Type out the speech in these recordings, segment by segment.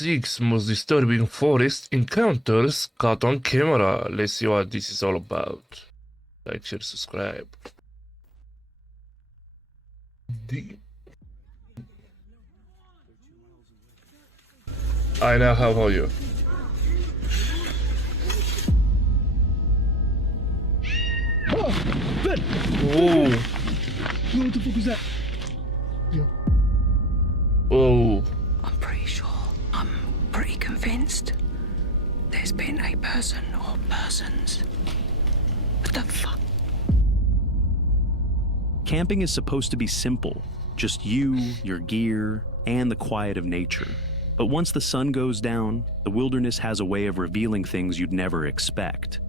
6 most disturbing forest encounters caught on camera. Let's see what this is all about. Like, share, subscribe. I know, how are you? Oh, Ben! Whoa. What the fuck was that? Yeah. Oh. I'm pretty convinced there's been a person or persons. What the fuck? Camping is supposed to be simple. Just you, your gear, and the quiet of nature. But once the sun goes down, the wilderness has a way of revealing things you'd never expect.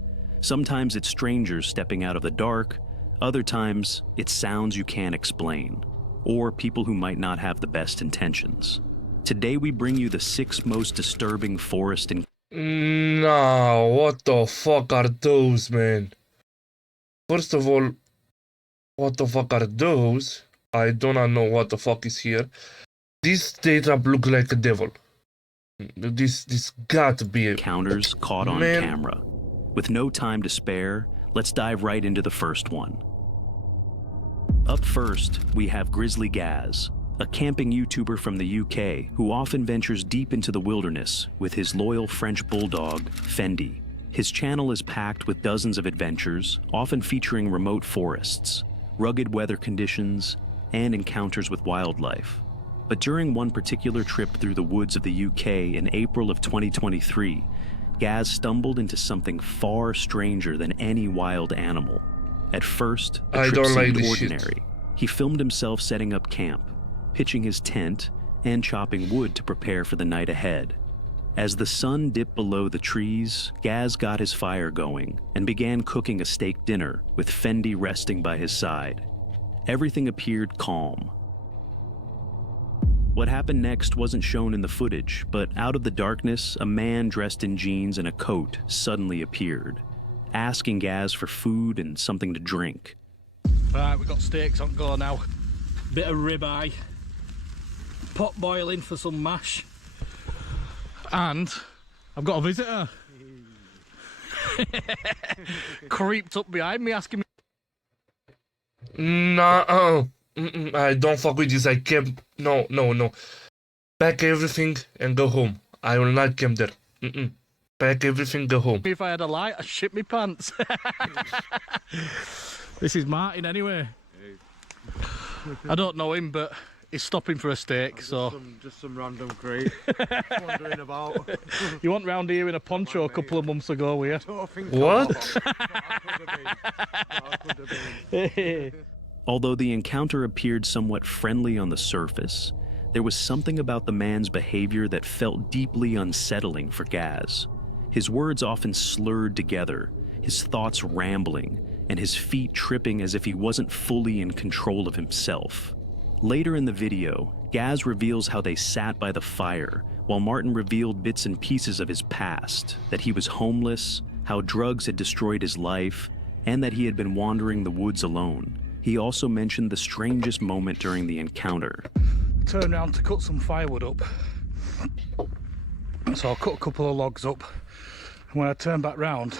Sometimes it's strangers stepping out of the dark, other times it's sounds you can't explain, or people who might not have the best intentions. Today we bring you the 6 most disturbing forest in... Nah, what the fuck are those, man? First of all, what the fuck are those? I do not know what the fuck is here. This straight up look like a devil. This gotta be a... encounters caught on Man. camera. With no time to spare, let's dive right into the first one. Up first, we have Grizzly Gaz, a camping YouTuber from the UK who often ventures deep into the wilderness with his loyal French bulldog, Fendi. His channel is packed with dozens of adventures, often featuring remote forests, rugged weather conditions, and encounters with wildlife. But during one particular trip through the woods of the UK in April of 2023, Gaz stumbled into something far stranger than any wild animal. At first, the I trip don't like seemed this ordinary. shit. He filmed himself setting up camp, pitching his tent, and chopping wood to prepare for the night ahead. As the sun dipped below the trees, Gaz got his fire going and began cooking a steak dinner with Fendi resting by his side. Everything appeared calm. What happened next wasn't shown in the footage, but out of the darkness, a man dressed in jeans and a coat suddenly appeared, asking Gaz for food and something to drink. Right, we've got steaks on go now. Bit of ribeye. Pot boiling for some mash. And I've got a visitor. Creeped up behind me asking me. Nah, I don't fuck with this. I camp. No. Pack everything and go home. I will not camp there. Pack everything, go home. If I had a light, I'd shit me pants. This is Martin anyway. I don't know him, but he's stopping for a steak, so... Just some random crate wandering about. You went round here in a poncho a couple of months ago, were you? Don't think What? I could have been. Although the encounter appeared somewhat friendly on the surface, there was something about the man's behavior that felt deeply unsettling for Gaz. His words often slurred together, his thoughts rambling, and his feet tripping as if he wasn't fully in control of himself. Later in the video, Gaz reveals how they sat by the fire, while Martin revealed bits and pieces of his past, that he was homeless, how drugs had destroyed his life, and that he had been wandering the woods alone. He also mentioned the strangest moment during the encounter. Turned round to cut some firewood up. So I cut a couple of logs up. And when I turned back round,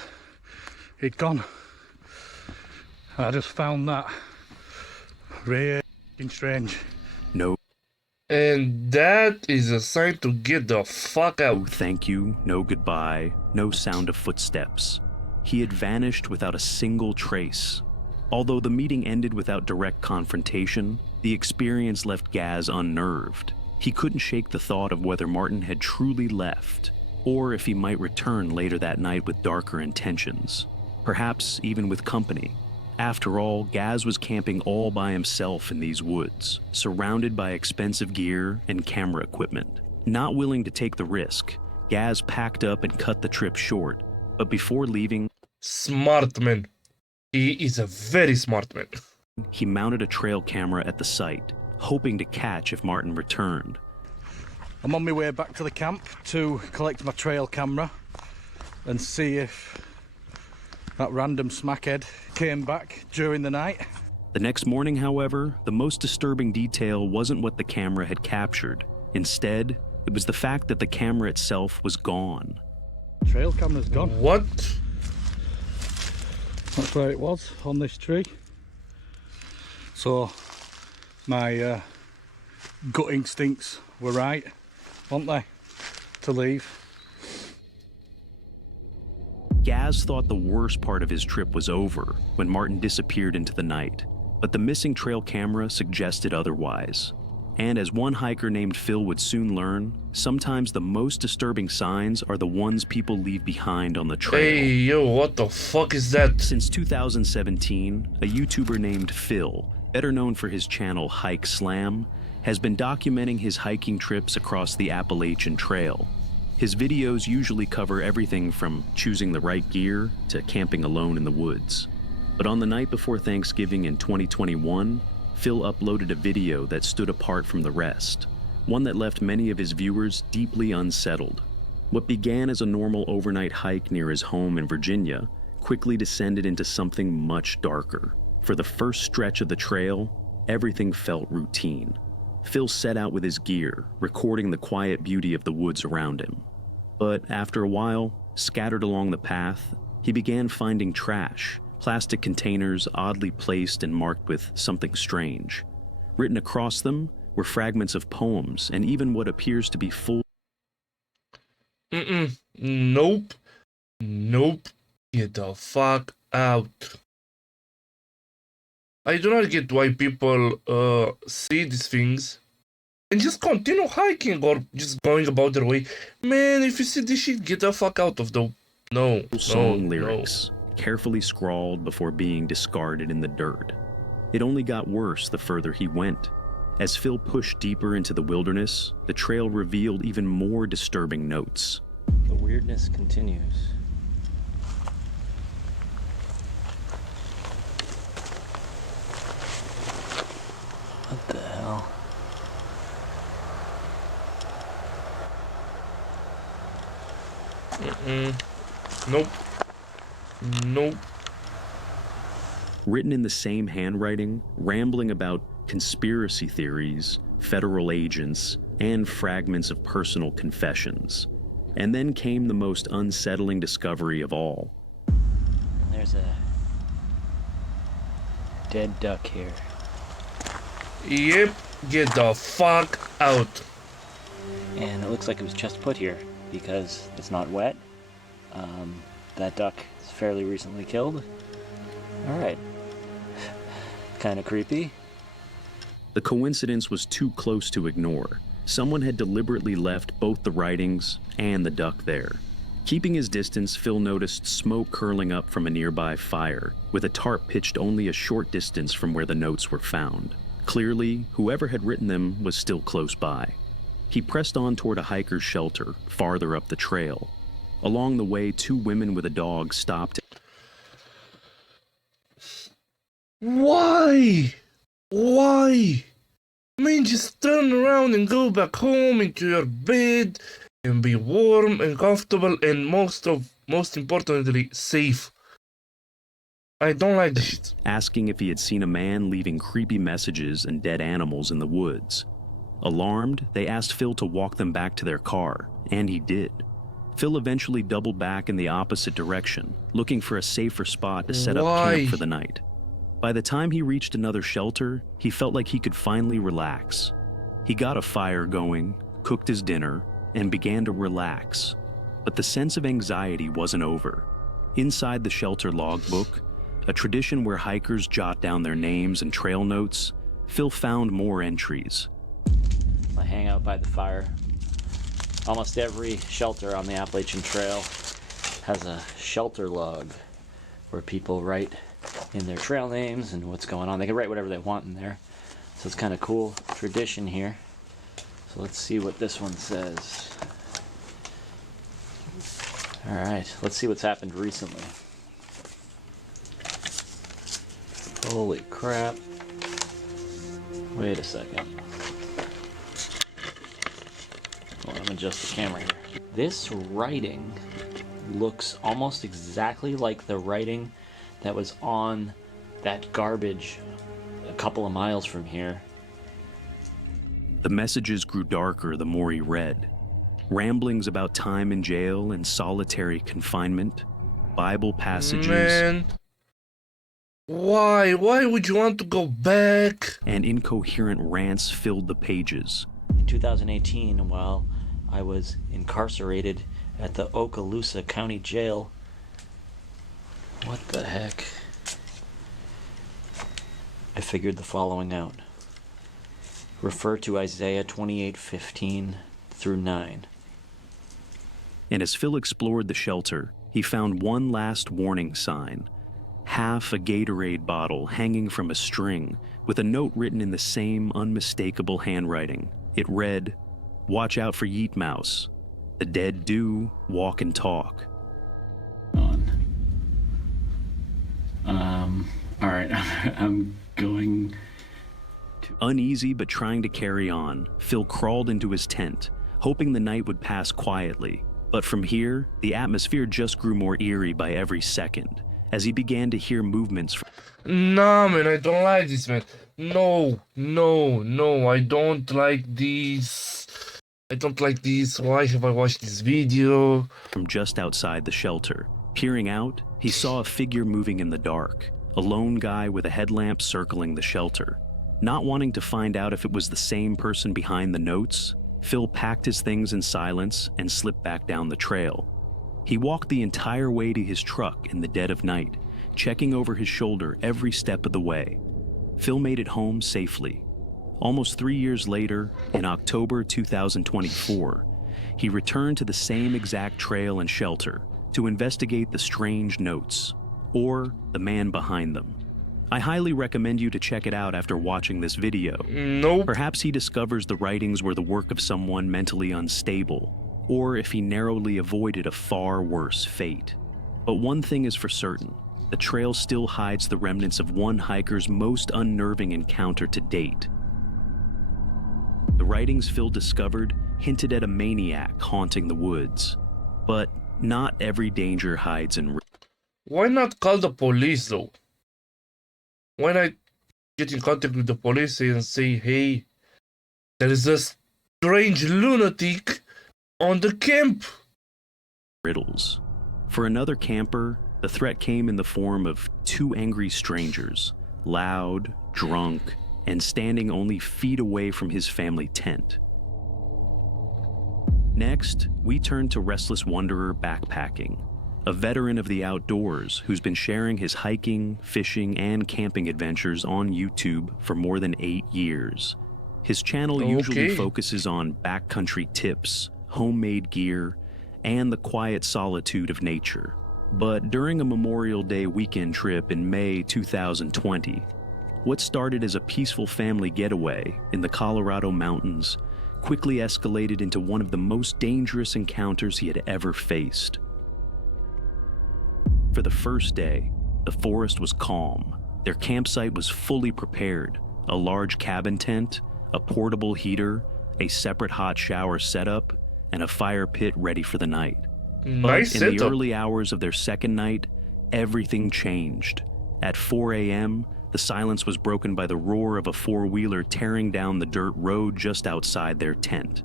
he'd gone. And I just found that really strange. No And that is a sign to get the fuck out. thank you, no goodbye, no sound of footsteps. He had vanished without a single trace. Although the meeting ended without direct confrontation, the experience left Gaz unnerved. He couldn't shake the thought of whether Martin had truly left, or if he might return later that night with darker intentions. Perhaps even with company. After all, Gaz was camping all by himself in these woods, surrounded by expensive gear and camera equipment. Not willing to take the risk, Gaz packed up and cut the trip short, but before leaving, Smart man. He is a very smart man. he mounted a trail camera at the site, hoping to catch if Martin returned. I'm on my way back to the camp to collect my trail camera and see if that random smackhead came back during the night. The next morning, however, the most disturbing detail wasn't what the camera had captured. Instead, It was the fact that the camera itself was gone. Trail camera's gone. What? That's where it was, on this tree. So my gut instincts were right, weren't they, to leave. Gaz thought the worst part of his trip was over when Martin disappeared into the night, but the missing trail camera suggested otherwise. And as one hiker named Phil would soon learn, sometimes the most disturbing signs are the ones people leave behind on the trail. Hey, yo, what the fuck is that? Since 2017, a YouTuber named Phil, better known for his channel Hike Slam, has been documenting his hiking trips across the Appalachian Trail. His videos usually cover everything from choosing the right gear to camping alone in the woods. But on the night before Thanksgiving in 2021, Phil uploaded a video that stood apart from the rest, one that left many of his viewers deeply unsettled. What began as a normal overnight hike near his home in Virginia quickly descended into something much darker. For the first stretch of the trail, everything felt routine. Phil set out with his gear, recording the quiet beauty of the woods around him. But after a while, scattered along the path, he began finding trash, plastic containers oddly placed and marked with something strange. Written across them were fragments of poems and even what appears to be full. Nope. Nope. Get the fuck out. I do not get why people see these things and just continue hiking or just going about their way. Man, if you see this shit, get the fuck out of the... No, Song no, lyrics, carefully scrawled before being discarded in the dirt. It only got worse the further he went. As Phil pushed deeper into the wilderness, the trail revealed even more disturbing notes. The weirdness continues. What the hell? Nope. Nope. Written in the same handwriting, rambling about conspiracy theories, federal agents, and fragments of personal confessions. And then came the most unsettling discovery of all. There's a dead duck here. Yep. Get the fuck out. And it looks like it was just put here because it's not wet. That duck is fairly recently killed. Alright. Kind of creepy. The coincidence was too close to ignore. Someone had deliberately left both the writings and the duck there. Keeping his distance, Phil noticed smoke curling up from a nearby fire, with a tarp pitched only a short distance from where the notes were found. Clearly, whoever had written them was still close by. He pressed on toward a hiker's shelter, farther up the trail. Along the way, two women with a dog stopped. Why? Why? I mean, just turn around and go back home into your bed and be warm and comfortable and most importantly, safe. I don't like this shit. Asking if he had seen a man leaving creepy messages and dead animals in the woods. Alarmed, they asked Phil to walk them back to their car, and he did. Phil eventually doubled back in the opposite direction, looking for a safer spot to set up camp for the night. By the time he reached another shelter, he felt like he could finally relax. He got a fire going, cooked his dinner, and began to relax. But the sense of anxiety wasn't over. Inside the shelter logbook, a tradition where hikers jot down their names and trail notes, Phil found more entries. I hang out by the fire. Almost every shelter on the Appalachian Trail has a shelter log where people write in their trail names and what's going on. They can write whatever they want in there. So it's kind of cool tradition here. So let's see what this one says. Alright, let's see what's happened recently. Holy crap. Wait a second. Hold on, adjust the camera here. This writing looks almost exactly like the writing that was on that garbage a couple of miles from here. The messages grew darker the more he read. Ramblings about time in jail and solitary confinement, Bible passages, Man. Why? Why would you want to go back? and incoherent rants filled the pages. In 2018, while I was incarcerated at the Okaloosa County Jail, what the heck? I figured the following out. Refer to Isaiah 28:15 through 9. And as Phil explored the shelter, he found one last warning sign. Half a Gatorade bottle hanging from a string with a note written in the same unmistakable handwriting. It read, "Watch out for Yeet Mouse. The dead do walk and talk." All right, I'm going to... Uneasy but trying to carry on, Phil crawled into his tent, hoping the night would pass quietly. But from here, the atmosphere just grew more eerie by every second, as he began to hear movements from Nah, man, I don't like this, man. No, I don't like this. I don't like this. Why have I watched this video? just outside the shelter. Peering out, he saw a figure moving in the dark, a lone guy with a headlamp circling the shelter. Not wanting to find out if it was the same person behind the notes, Phil packed his things in silence and slipped back down the trail. He walked the entire way to his truck in the dead of night, checking over his shoulder every step of the way. Phil made it home safely. Almost 3 years later, in October 2024, he returned to the same exact trail and shelter to investigate the strange notes, or the man behind them. I highly recommend you to check it out after watching this video. Nope. Perhaps he discovers the writings were the work of someone mentally unstable, or if he narrowly avoided a far worse fate. But one thing is for certain, the trail still hides the remnants of one hiker's most unnerving encounter to date. The writings Phil discovered hinted at a maniac haunting the woods, but not every danger hides in Why not call the police, though? Why not get in contact with the police and say, hey, there is a strange lunatic on the camp? riddles. For another camper, the threat came in the form of two angry strangers, loud, drunk, and standing only feet away from his family tent. Next, we turn to Restless Wanderer Backpacking, a veteran of the outdoors who's been sharing his hiking, fishing, and camping adventures on YouTube for more than 8 years. His channel usually Okay. focuses on backcountry tips, homemade gear, and the quiet solitude of nature. But during a Memorial Day weekend trip in May 2020, what started as a peaceful family getaway in the Colorado mountains quickly escalated into one of the most dangerous encounters he had ever faced. For the first day, the forest was calm. Their campsite was fully prepared, a large cabin tent, a portable heater, a separate hot shower setup, and a fire pit ready for the night. Nice But in the setup. early hours of their second night, everything changed. At 4 a.m., the silence was broken by the roar of a four-wheeler tearing down the dirt road just outside their tent.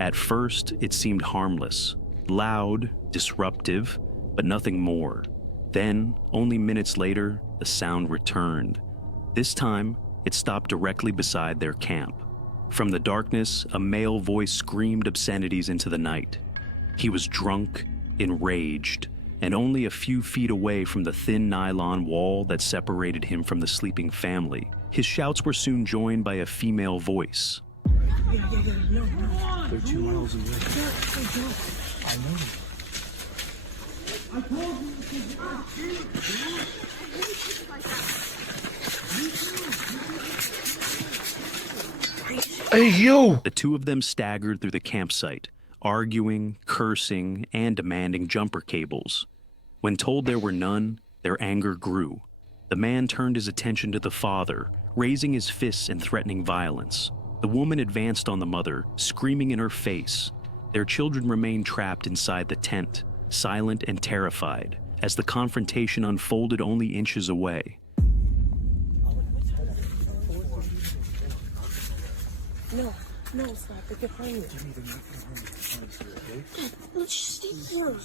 At first, it seemed harmless, loud, disruptive, but nothing more. Then, only minutes later, the sound returned. This time, it stopped directly beside their camp. From the darkness, a male voice screamed obscenities into the night. He was drunk, enraged, and only a few feet away from the thin nylon wall that separated him from the sleeping family. His shouts were soon joined by a female voice. They're 2 miles away. I know. Hey, yo! The two of them staggered through the campsite, arguing, cursing, and demanding jumper cables. When told there were none, their anger grew. The man turned his attention to the father, raising his fists and threatening violence. The woman advanced on the mother, screaming in her face. Their children remained trapped inside the tent, silent and terrified, as the confrontation unfolded only inches away. No, No, stop. Get behind me. Let's just stay here.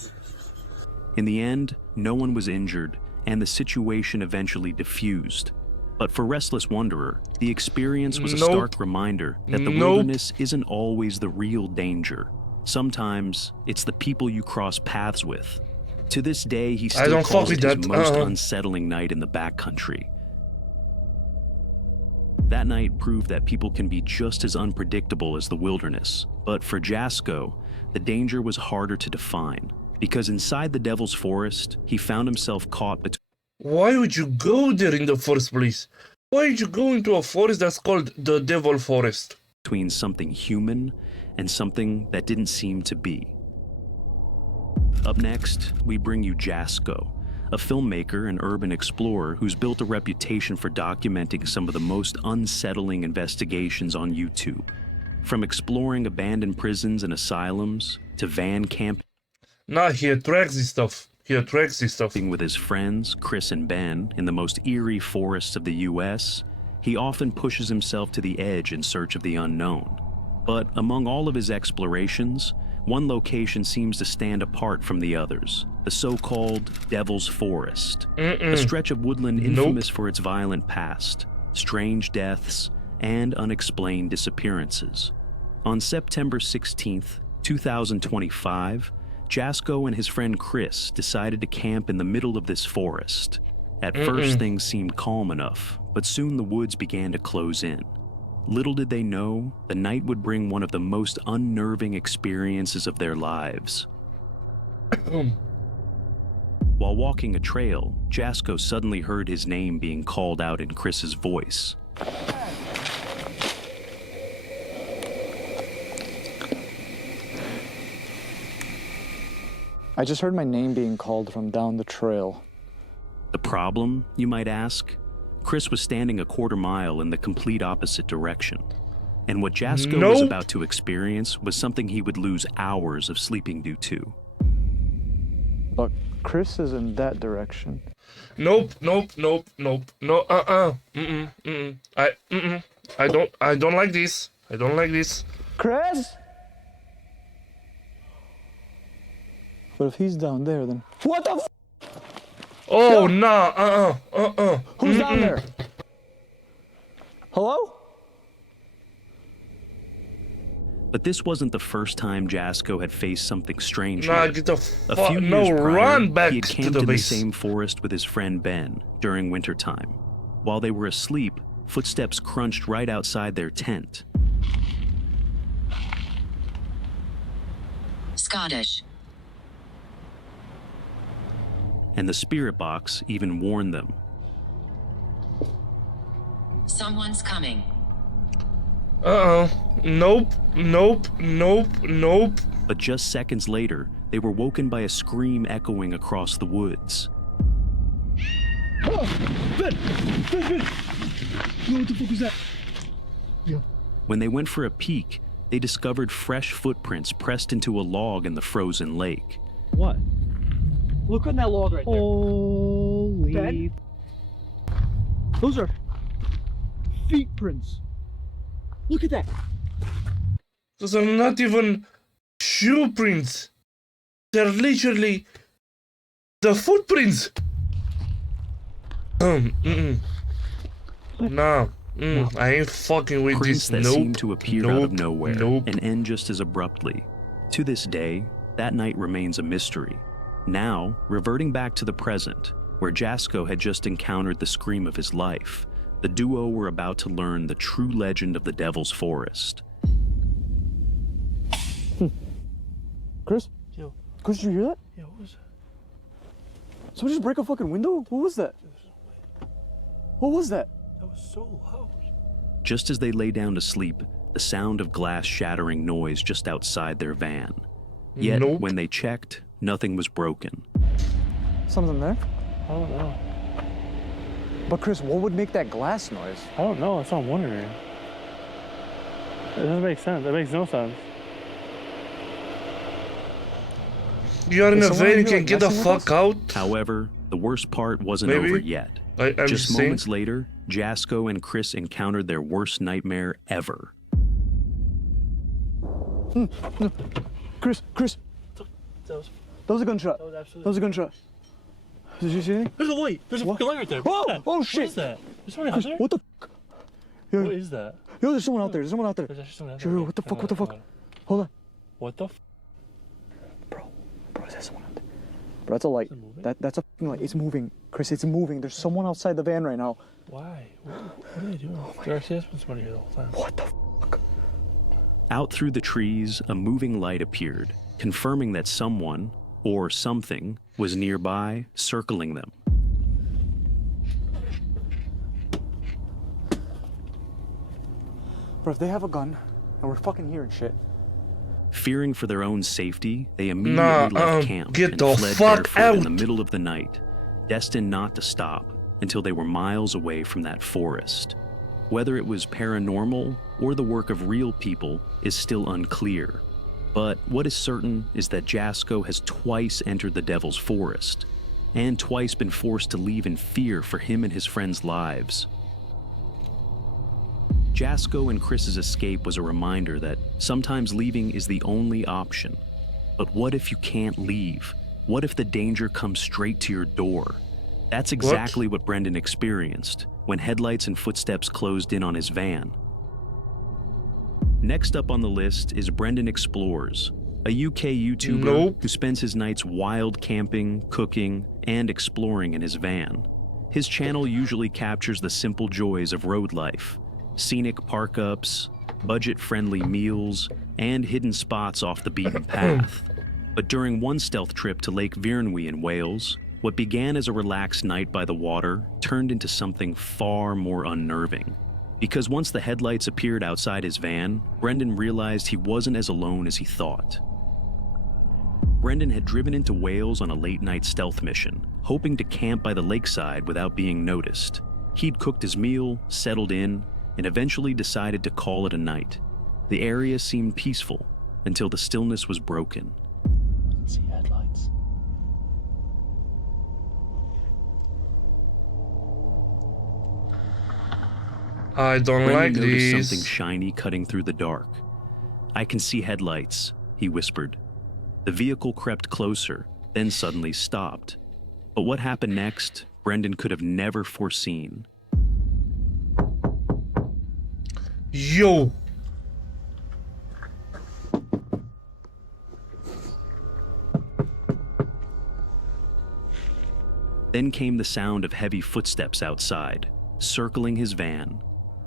In the end, no one was injured, and the situation eventually diffused. But for Restless Wanderer, the experience was a Nope. stark reminder that the Nope. wilderness isn't always the real danger. Sometimes it's the people you cross paths with. To this day, he still don't fuck calls with it his that. most unsettling night in the backcountry. That night proved that people can be just as unpredictable as the wilderness. But for Jasko, the danger was harder to define. Because inside the Devil's Forest, he found himself caught Why would you go there in the first place? Why would you go into a forest that's called the Devil Forest? between something human and something that didn't seem to be. Up next, we bring you Jasko, a filmmaker and urban explorer who's built a reputation for documenting some of the most unsettling investigations on YouTube. From exploring abandoned prisons and asylums to van camping Nah, he attracts this stuff. He attracts this stuff. with his friends, Chris and Ben, in the most eerie forests of the US, he often pushes himself to the edge in search of the unknown. But among all of his explorations, one location seems to stand apart from the others, the so-called Devil's Forest, a stretch of woodland infamous for its violent past, strange deaths, and unexplained disappearances. On September 16th, 2025, Jasko and his friend Chris decided to camp in the middle of this forest. At first, things seemed calm enough, but soon the woods began to close in. Little did they know, the night would bring one of the most unnerving experiences of their lives. While walking a trail, Jasko suddenly heard his name being called out in Chris's voice. I just heard my name being called from down the trail. The problem, you might ask? Chris was standing a quarter mile in the complete opposite direction. And what Jasko was Nope. about to experience was something he would lose hours of sleeping due to. But Chris is in that direction. Nope. No. I don't like this. I don't like this. Chris? But if he's down there, then what the f? Oh, nah. Who's down there? Hello? But this wasn't the first time Jasko had faced something strange. Nah, here. get the A fuck. few No, years prior, run back he had to camped the in the base. same forest with his friend Ben during wintertime. While they were asleep, footsteps crunched right outside their tent. Scottish. And the spirit box even warned them. Someone's coming. Nope. But just seconds later, they were woken by a scream echoing across the woods. Ben! What the fuck is that? When they went for a peek, they discovered fresh footprints pressed into a log in the frozen lake. What? Look on that log right there. Holy. Ben? Those are feet prints. Look at that. Those are not even shoe prints. They're literally the footprints. Nah. I ain't fucking with Prints this. that seemed to appear out of nowhere Nope. and end just as abruptly. To this day, that night remains a mystery. Now, reverting back to the present, where Jasko had just encountered the scream of his life, the duo were about to learn the true legend of the Devil's Forest. Chris? Yo. Chris, did you hear that? Yeah, what was that? Somebody just break a fucking window? What was that? What was that? That was so loud. Just as they lay down to sleep, the sound of glass shattering noise just outside their van. Yet, Nope. when they checked, nothing was broken. Something there? I don't know. But Chris, what would make that glass noise? I don't know. That's what I'm wondering. It doesn't make sense. It makes no sense. You're in Is a someone van, you here, can like, get the messing with fuck out. However, the worst part wasn't Maybe. over yet. I'm Just just saying. moments later, Jasko and Chris encountered their worst nightmare ever. Chris. That was a gunshot. was absolutely. That was a gunshot. Did you see anything? There's a light. There's a What? fucking light right there. Whoa! What's that? Oh, What shit. is that? There's someone out Chris, there. what the fuck? Yo, What is that? yo, there's someone out there. There's someone out there. There's actually someone out Yo, there. what the Hang fuck? on, What the hang fuck? on. Hold on. What the? Bro, there's someone out there. Bro, that's a light. Is it moving? That's a fucking light. It's moving. Chris, it's moving. There's someone outside the van right now. Why? What are they doing? There actually has been somebody here the whole time. What the fuck? Out through the trees, a moving light appeared, confirming that someone, or something, was nearby, circling them. Bro, if they have a gun, and we're fucking hearing shit. Fearing for their own safety, they immediately left camp get and the fled fuck barefoot in the out. middle of the night, destined not to stop until they were miles away from that forest. Whether it was paranormal or the work of real people is still unclear. But what is certain is that Jasko has twice entered the Devil's Forest, and twice been forced to leave in fear for him and his friends' lives. Jasko and Chris's escape was a reminder that sometimes leaving is the only option. But what if you can't leave? What if the danger comes straight to your door? That's exactly what Brendan experienced when headlights and footsteps closed in on his van. Next up on the list is Brendan Explores, a UK YouTuber Nope. who spends his nights wild camping, cooking, and exploring in his van. His channel usually captures the simple joys of road life, scenic park-ups, budget-friendly meals, and hidden spots off the beaten path. But during one stealth trip to Lake Vyrnwy in Wales, what began as a relaxed night by the water turned into something far more unnerving. Because once the headlights appeared outside his van, Brendan realized he wasn't as alone as he thought. Brendan had driven into Wales on a late-night stealth mission, hoping to camp by the lakeside without being noticed. He'd cooked his meal, settled in, and eventually decided to call it a night. The area seemed peaceful until the stillness was broken. See headlights. I don't Brendan like noticed these. something shiny cutting through the dark. "I can see headlights," he whispered. The vehicle crept closer, then suddenly stopped. But what happened next, Brendan could have never foreseen. Yo. Then came the sound of heavy footsteps outside, circling his van.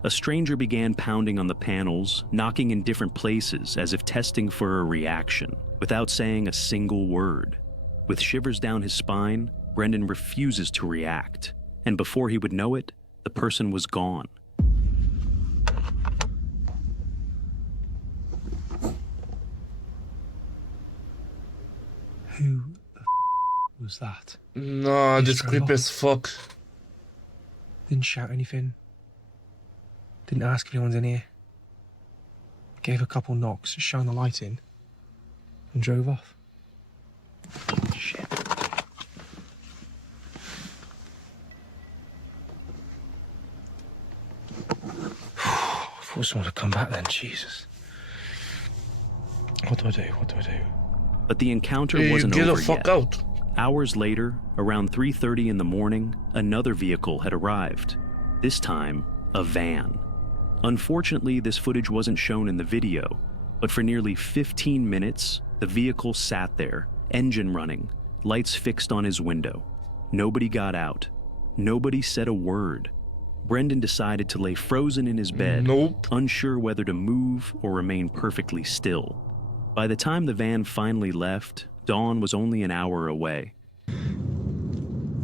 A stranger began pounding on the panels, knocking in different places as if testing for a reaction, without saying a single word. With shivers down his spine, Brendan refuses to react, and before he would know it, the person was gone. Who the was that? Nah, He this just drove creepy off. as fuck. Didn't shout anything. Didn't ask if anyone's in here. Gave a couple knocks, shone the light in, and drove off. Shit. I thought someone had come back then, Jesus. What do I do? What do I do? But the encounter You wasn't get the over fuck yet. out. Hours later, around 3:30 in the morning, another vehicle had arrived. This time, a van. Unfortunately, this footage wasn't shown in the video, but for nearly 15 minutes, the vehicle sat there, engine running, lights fixed on his window. Nobody got out. Nobody said a word. Brendan decided to lay frozen in his bed, Nope. unsure whether to move or remain perfectly still. By the time the van finally left, dawn was only an hour away.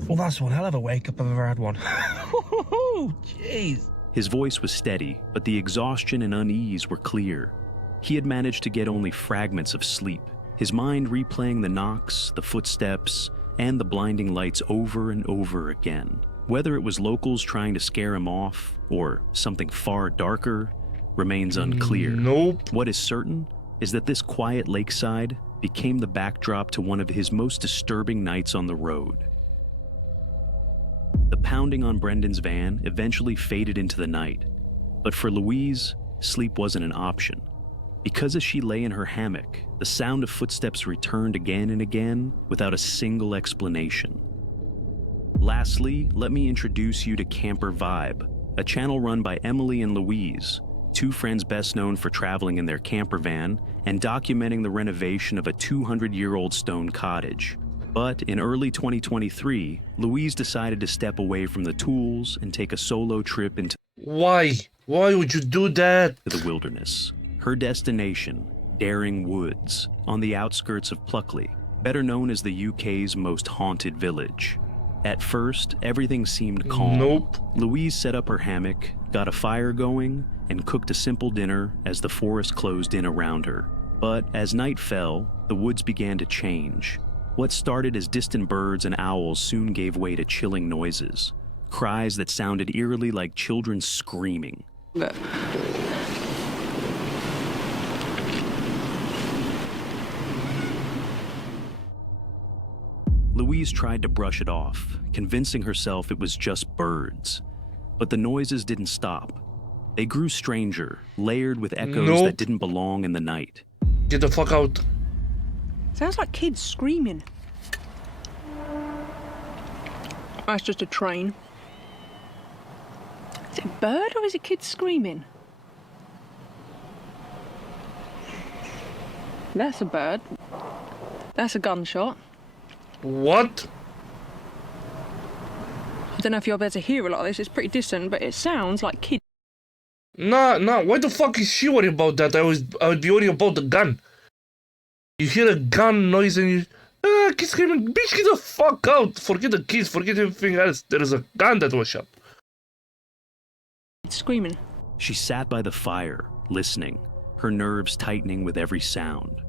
Well, that's one hell of a wake up I've ever had one. Oh, jeez. His voice was steady, but the exhaustion and unease were clear. He had managed to get only fragments of sleep, his mind replaying the knocks, the footsteps, and the blinding lights over and over again. Whether it was locals trying to scare him off, or something far darker, remains unclear. Nope. What is certain is that this quiet lakeside became the backdrop to one of his most disturbing nights on the road. The pounding on Brendan's van eventually faded into the night, but for Louise, sleep wasn't an option. Because as she lay in her hammock, the sound of footsteps returned again and again without a single explanation. Lastly, let me introduce you to Camper Vibe, a channel run by Emily and Louise, two friends best known for traveling in their camper van and documenting the renovation of a 200-year-old stone cottage. But in early 2023, Louise decided to step away from the tools and take a solo trip into Why? Why would you do that? the wilderness. Her destination, Daring Woods, on the outskirts of Pluckley, better known as the UK's most haunted village. At first, everything seemed calm. Nope. Louise set up her hammock, got a fire going, and cooked a simple dinner as the forest closed in around her. But as night fell, the woods began to change. What started as distant birds and owls soon gave way to chilling noises, cries that sounded eerily like children screaming. Louise tried to brush it off, convincing herself it was just birds. But the noises didn't stop. They grew stranger, layered with echoes Nope. that didn't belong in the night. Get the fuck out. Sounds like kids screaming. That's just a train. Is it a bird or is it kids screaming? That's a bird. That's a gunshot. What? I don't know if you're able to hear a lot of this, it's pretty distant, but it sounds like kids. Nah, why the fuck is she worried about that? I would be worried about the gun. You hear a gun noise and you kids screaming, bitch, get the fuck out. Forget the kids, forget everything else. There is a gun that was shot. Screaming. She sat by the fire, listening, her nerves tightening with every sound.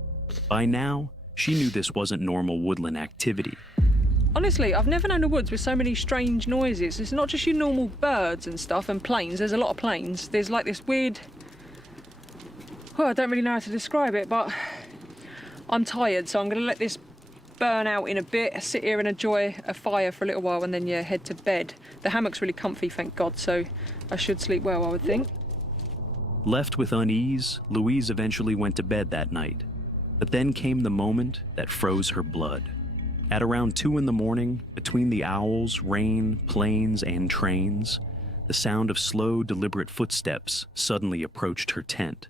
By now, she knew this wasn't normal woodland activity. Honestly, I've never known a woods with so many strange noises. It's not just your normal birds and stuff and planes. There's a lot of planes. There's like this weird... Well, I don't really know how to describe it, but I'm tired, so I'm going to let this burn out in a bit, sit here and enjoy a fire for a little while and then, yeah, head to bed. The hammock's really comfy, thank God, so I should sleep well, I would think. Left with unease, Louise eventually went to bed that night. But then came the moment that froze her blood. At around 2 in the morning, between the owls, rain, planes, and trains, the sound of slow, deliberate footsteps suddenly approached her tent.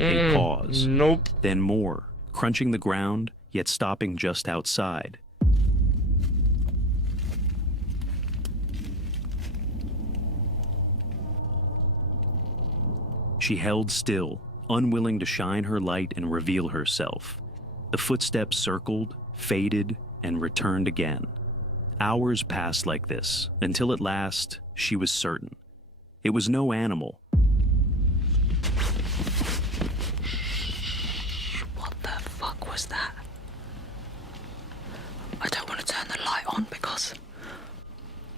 A pause. Nope. Then more, crunching the ground, yet stopping just outside. She held still, unwilling to shine her light and reveal herself. The footsteps circled, faded, and returned again. Hours passed like this, until at last, she was certain. It was no animal. What the fuck was that? I don't want to turn the light on because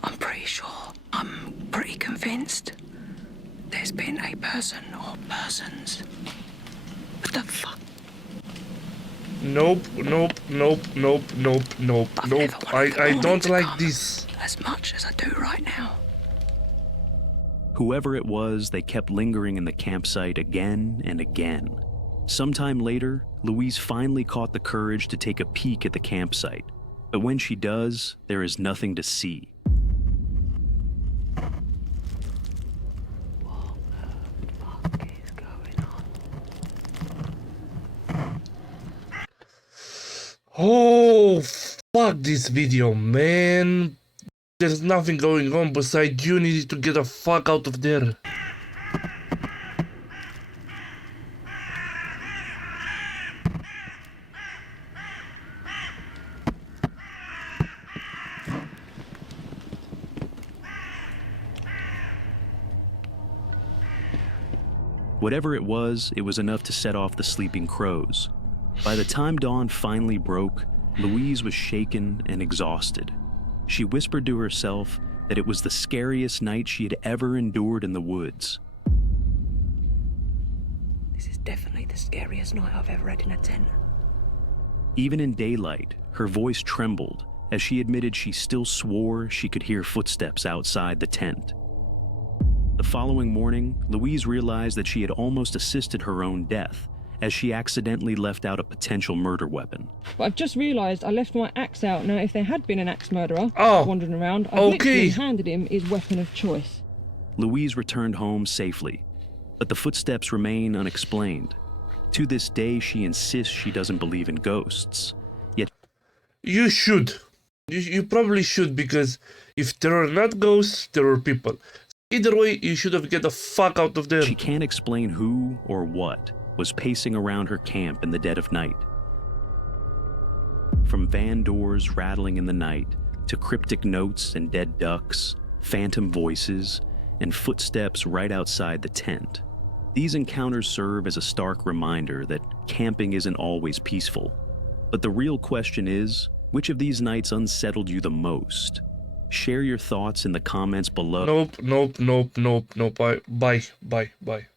I'm pretty convinced there's been a person or persons. What the fuck? Nope. I've never wanted the I morning don't to like come this. as much as I do right now. Whoever it was, they kept lingering in the campsite again and again. Sometime later, Louise finally caught the courage to take a peek at the campsite. But when she does, there is nothing to see. What the fuck is going on? Oh, fuck this video, man. There's nothing going on besides you need to get the fuck out of there. Whatever it was enough to set off the sleeping crows. By the time dawn finally broke, Louise was shaken and exhausted. She whispered to herself that it was the scariest night she had ever endured in the woods. This is definitely the scariest night I've ever had in a tent. Even in daylight, her voice trembled as she admitted she still swore she could hear footsteps outside the tent. The following morning, Louise realized that she had almost assisted her own death as she accidentally left out a potential murder weapon. But I've just realised I left my axe out. Now, if there had been an axe murderer wandering around, I've literally handed him his weapon of choice. Louise returned home safely, but the footsteps remain unexplained. To this day, she insists she doesn't believe in ghosts. Yet You should. You probably should, because if there are not ghosts, there are people. Either way, you should have get the fuck out of there. she can't explain who or what was pacing around her camp in the dead of night. From van doors rattling in the night, to cryptic notes and dead ducks, phantom voices, and footsteps right outside the tent. These encounters serve as a stark reminder that camping isn't always peaceful. But the real question is, which of these nights unsettled you the most? Share your thoughts in the comments below. Nope. Bye.